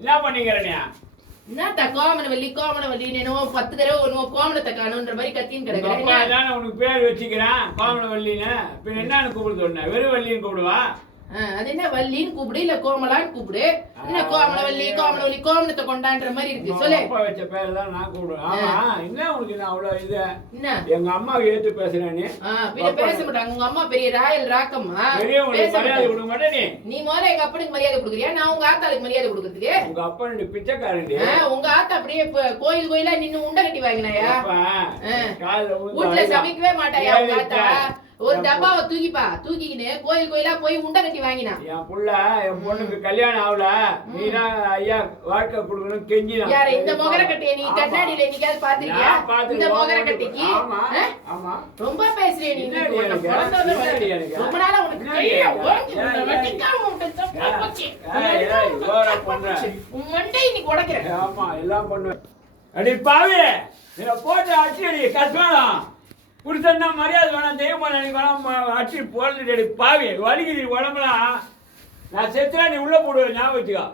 என்ன பண்ணிக்கிறனியா? என்னத்தா கோமணவல்லி என்னவோ 10 தடவை ஒன்னுவோ கோமணத்தை காணுன்ற மாதிரி கத்தின்னு கிடக்குறேன். உனக்கு பேர் வச்சுக்கிறான் கோமணவல்லின்னு. பின்ன என்னன்னு கூப்பிடு சொன்ன? வெறும் வள்ளின்னு கூப்பிடுவா? அது என்ன வள்ளின்னு கூப்பிடு இல்ல கோமலான்னு கூப்பிடு. என்ன கோமணவல்லி கோமணத்தை கொண்டான்ற மாதிரி இருக்கு. சொல்லு. அப்பா வச்ச பேர் தான் நான் கூப்பிடுவேன். ஆமா என்ன உனக்கு நான் அவ்வளவு இது என்ன எங்க அம்மா ஏத்து பேசுறேன் நீ? பின்ன பேச மாட்டாங்க. உங்க அம்மா பெரிய ராயல் ராக்கம்மா. பெரியவங்களுக்கு மரியாதை கொடுக்க மாட்டே நீ? நீ முதல்ல எங்க அப்பனுக்கு மரியாதை கொடுக்குறியா? நான் உங்க ஆத்தாளுக்கு மரியாதை கொடுக்கறதுக்கு? உங்க அப்பா ரெண்டு பிச்சைக்காரண்டி. உங்க ஆத்தா அப்படியே கோயில் கோயிலா நின்னு உண்டை கட்டி வாங்கினாயா? வீட்டுல சமைக்கவே மாட்டாயா உங்க ஆத்தா? ஒரு டப்பாவை தூக்கிக்கின்னு கோயில் கோயிலா போய் உண்டை கட்டி வாங்கினா. என் புள்ள என் பொண்ணுக்கு கல்யாணம் ஆகல, நீதான் ஐயா வாழ்க்கை கொடுக்கணும் கெஞ்சினா. யார இந்த மொகர கட்டிய நீ கண்ணாடியில என்னைக்காவது பாத்திருக்கியா? இந்த மொகர கட்டிக்கு ரொம்ப பேசுறே நீ. ரொம்ப நாளா உனக்கு உன் மண்டை இன்னைக்கு உடைக்கிறேன். ஆமா எல்லாம் பண்ணுவேன். அடி பாவி போட்டு அடிச்சு அடி கஷ்டம் புருஷன்னா மரியாதை வேணாம், தெய்வம் நினைக்க வேணாம், அடிச்சு போடுறது பாவி வலிக்குது உடம்புலாம். நான் செத்துறா நீ உள்ள போடுவேன், ஞாபகம் வச்சுக்கோ.